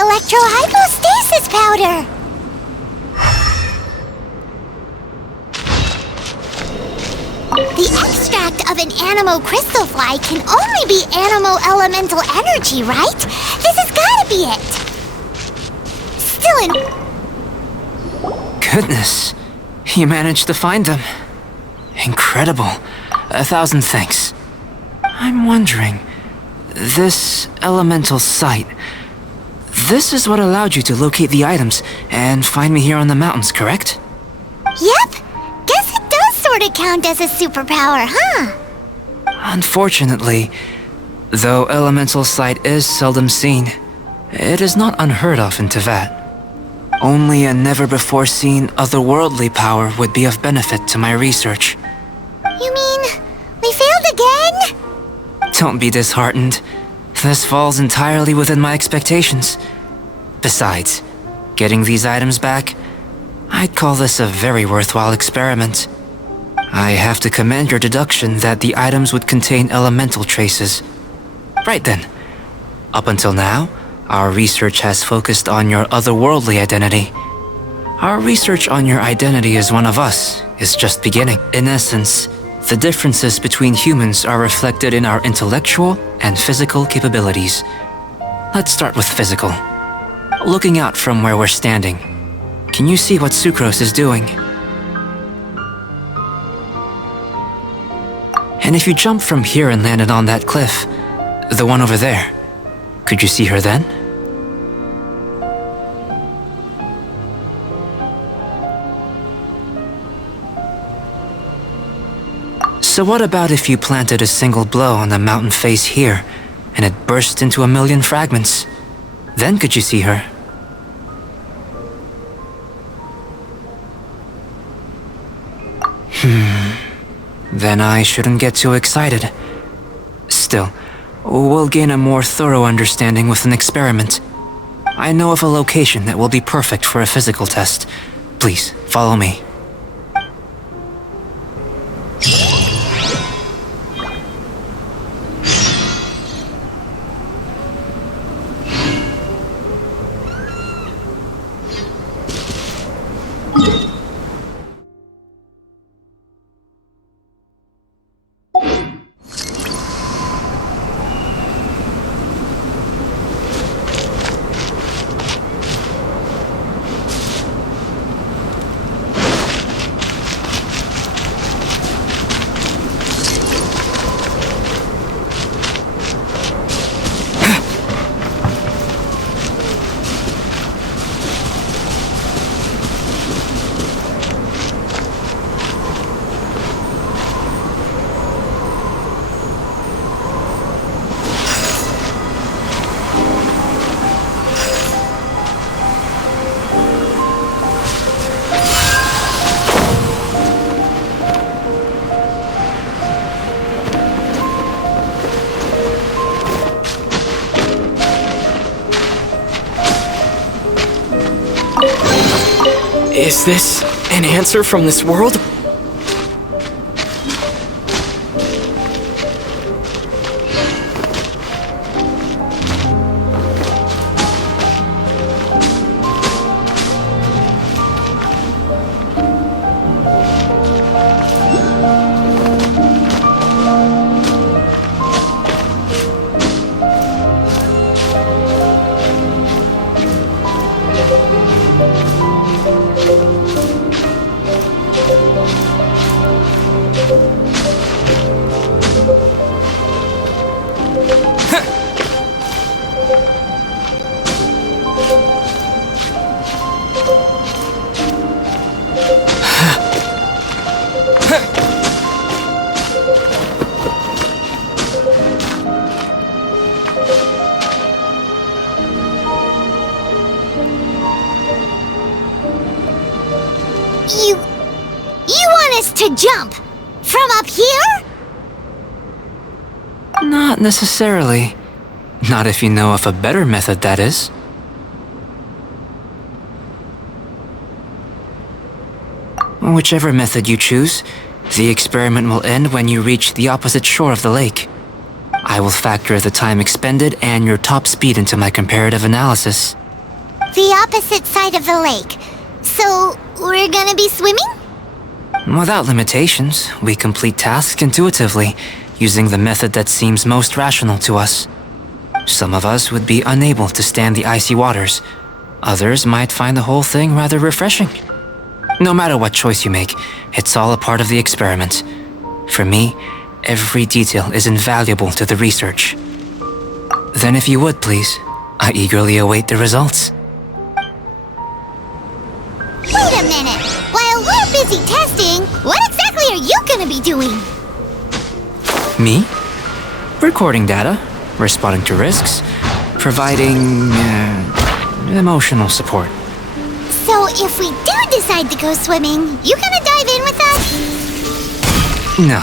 electrohypostasis powder! The extract of an animo crystal fly can only be animo elemental energy, right? This has gotta be it! Still in... Goodness, you managed to find them. Incredible. 1,000 thanks. I'm wondering, this elemental sight, this is what allowed you to locate the items and find me here on the mountains, correct? Yep! Guess it does sort of count as a superpower, huh? Unfortunately, though elemental sight is seldom seen, it is not unheard of in Teyvat. Only a never-before-seen otherworldly power would be of benefit to my research. You mean, we failed again? Don't be disheartened. This falls entirely within my expectations. Besides, getting these items back, I'd call this a very worthwhile experiment. I have to commend your deduction that the items would contain elemental traces. Right then. Up until now, our research has focused on your otherworldly identity. Our research on your identity as one of us is just beginning. In essence, the differences between humans are reflected in our intellectual and physical capabilities. Let's start with physical. Looking out from where we're standing, can you see what Sucrose is doing? And if you jumped from here and landed on that cliff, the one over there, could you see her then? So what about if you planted a single blow on the mountain face here, and it burst into 1,000,000 fragments? Then could you see her? Then I shouldn't get too excited. Still, we'll gain a more thorough understanding with an experiment. I know of a location that will be perfect for a physical test. Please, follow me. Is this an answer from this world? You want us to jump? From up here? Not necessarily. Not if you know of a better method, that is. Whichever method you choose, the experiment will end when you reach the opposite shore of the lake. I will factor the time expended and your top speed into my comparative analysis. The opposite side of the lake. So, we're gonna be swimming? Without limitations, we complete tasks intuitively, using the method that seems most rational to us. Some of us would be unable to stand the icy waters. Others might find the whole thing rather refreshing. No matter what choice you make, it's all a part of the experiment. For me, every detail is invaluable to the research. Then if you would, please, I eagerly await the results. Wait a minute! While we're busy testing, what exactly are you gonna be doing? Me? Recording data, responding to risks, providing emotional support. So if we do decide to go swimming, you gonna dive in with us? No.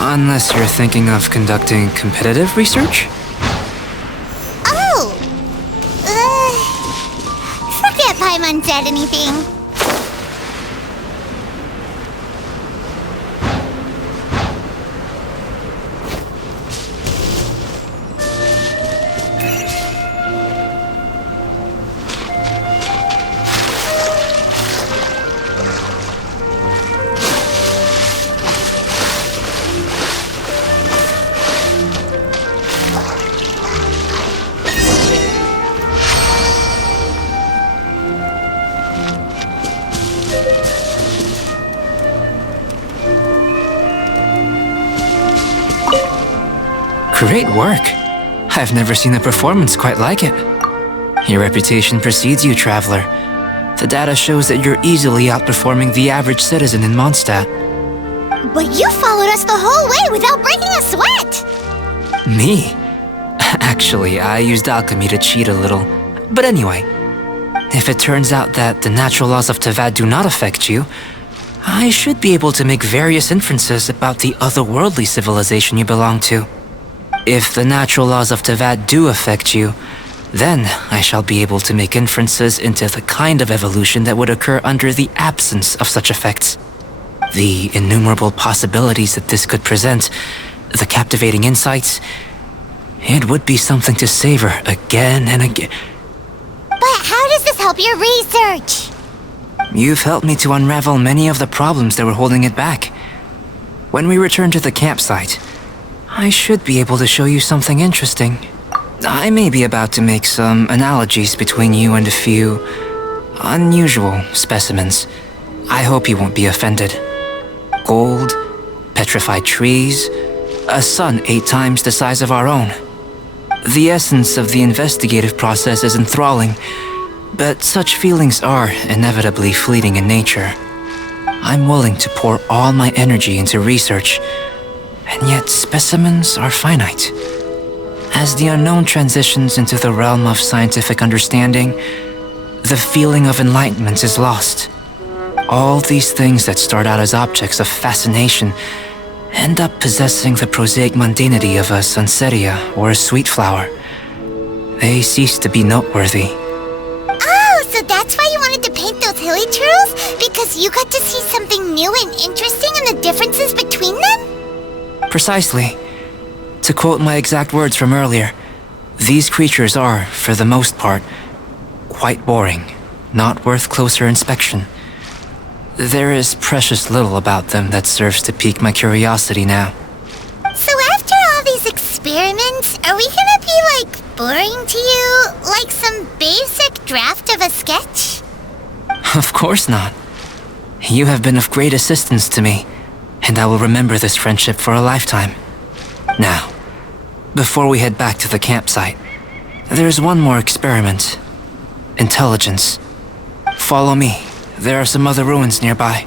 Unless you're thinking of conducting competitive research? Oh! Forget Paimon said anything. Great work. I've never seen a performance quite like it. Your reputation precedes you, Traveler. The data shows that you're easily outperforming the average citizen in Mondstadt. But you followed us the whole way without breaking a sweat! Me? Actually, I used alchemy to cheat a little. But anyway, if it turns out that the natural laws of Tevad do not affect you, I should be able to make various inferences about the otherworldly civilization you belong to. If the natural laws of Tevad do affect you, then I shall be able to make inferences into the kind of evolution that would occur under the absence of such effects. The innumerable possibilities that this could present, the captivating insights, it would be something to savor again and again. But how does this help your research? You've helped me to unravel many of the problems that were holding it back. When we return to the campsite, I should be able to show you something interesting. I may be about to make some analogies between you and a few unusual specimens. I hope you won't be offended. Gold, petrified trees, a sun 8 times the size of our own. The essence of the investigative process is enthralling, but such feelings are inevitably fleeting in nature. I'm willing to pour all my energy into research, and yet specimens are finite. As the unknown transitions into the realm of scientific understanding, the feeling of enlightenment is lost. All these things that start out as objects of fascination end up possessing the prosaic mundanity of a sunsetia or a sweet flower. They cease to be noteworthy. Oh, so that's why you wanted to paint those hilly turtles? Because you got to see something new and interesting and the differences between them? Precisely. To quote my exact words from earlier, these creatures are, for the most part, quite boring, not worth closer inspection. There is precious little about them that serves to pique my curiosity now. So after all these experiments, are we gonna be, like, boring to you? Like some basic draft of a sketch? Of course not. You have been of great assistance to me, and I will remember this friendship for a lifetime. Now, before we head back to the campsite, there's one more experiment. Intelligence. Follow me. There are some other ruins nearby.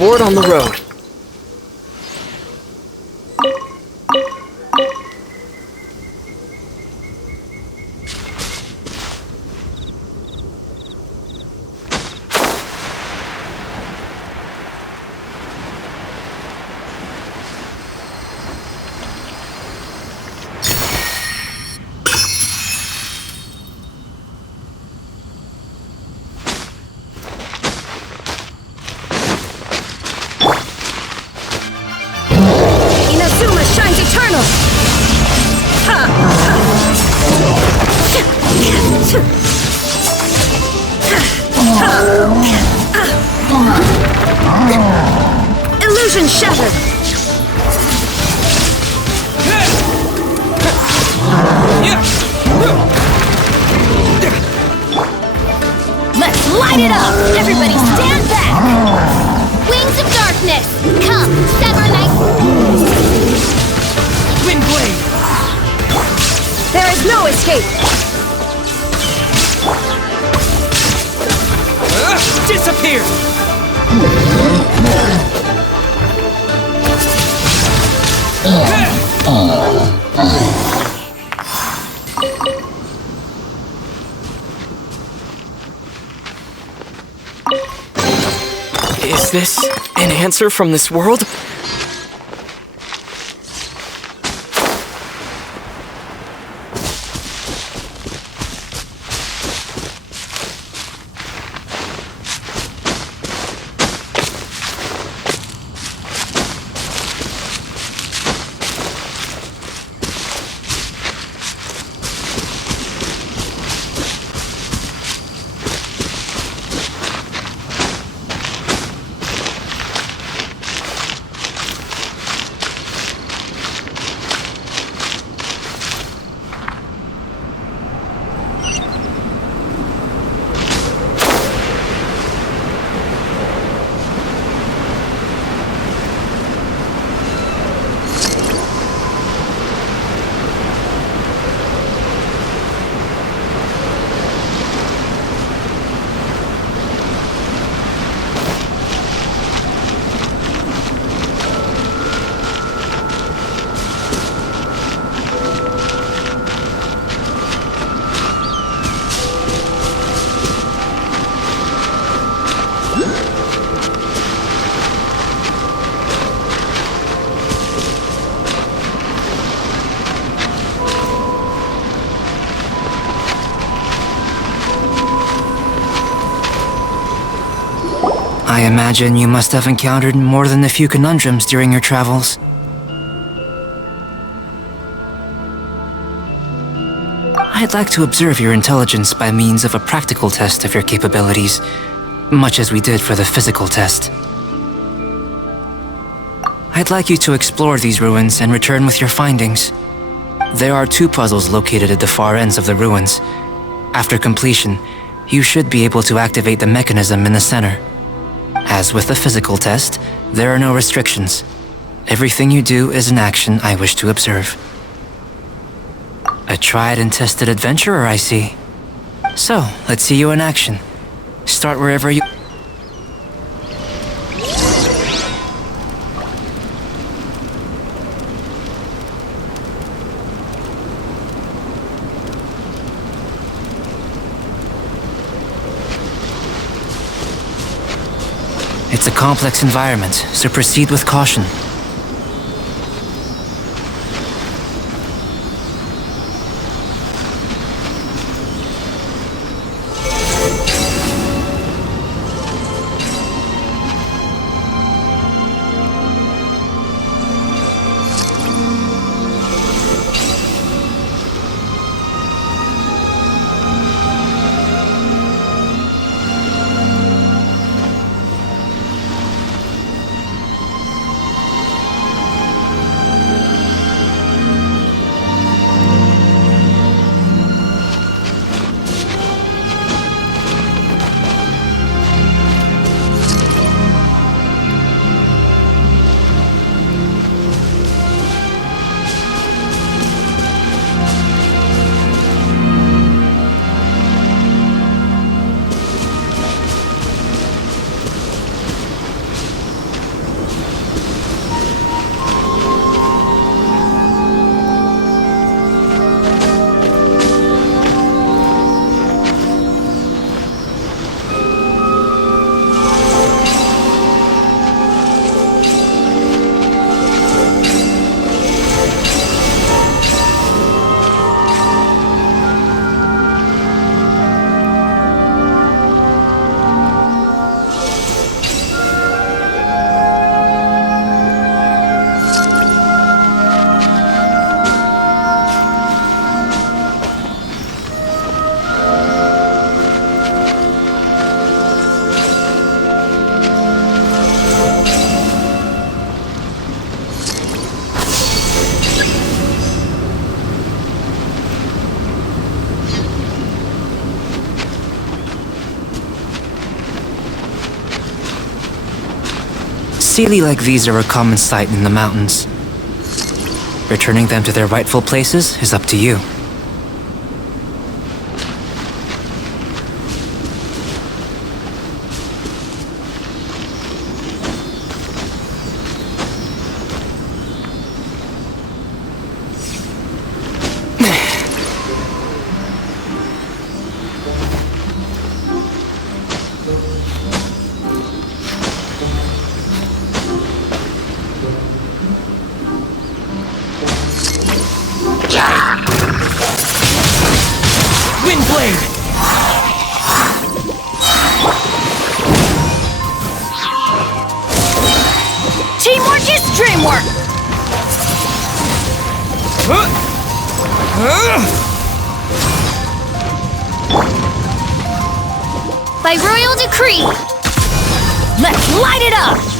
reward on the road. Inazuma shines eternal! Illusion shattered! Let's light it up! Everybody stand back! Wings of darkness! Come, Sever Knight! Wind blade! There is no escape! Disappear! Is this an answer from this world? I imagine you must have encountered more than a few conundrums during your travels. I'd like to observe your intelligence by means of a practical test of your capabilities, much as we did for the physical test. I'd like you to explore these ruins and return with your findings. There are 2 puzzles located at the far ends of the ruins. After completion, you should be able to activate the mechanism in the center. As with the physical test, there are no restrictions. Everything you do is an action I wish to observe. A tried and tested adventurer, I see. So, let's see you in action. Start wherever you... It's a complex environment, so proceed with caution. Sealy like these are a common sight in the mountains. Returning them to their rightful places is up to you. Windblade! Teamwork is dreamwork! By royal decree, let's light it up!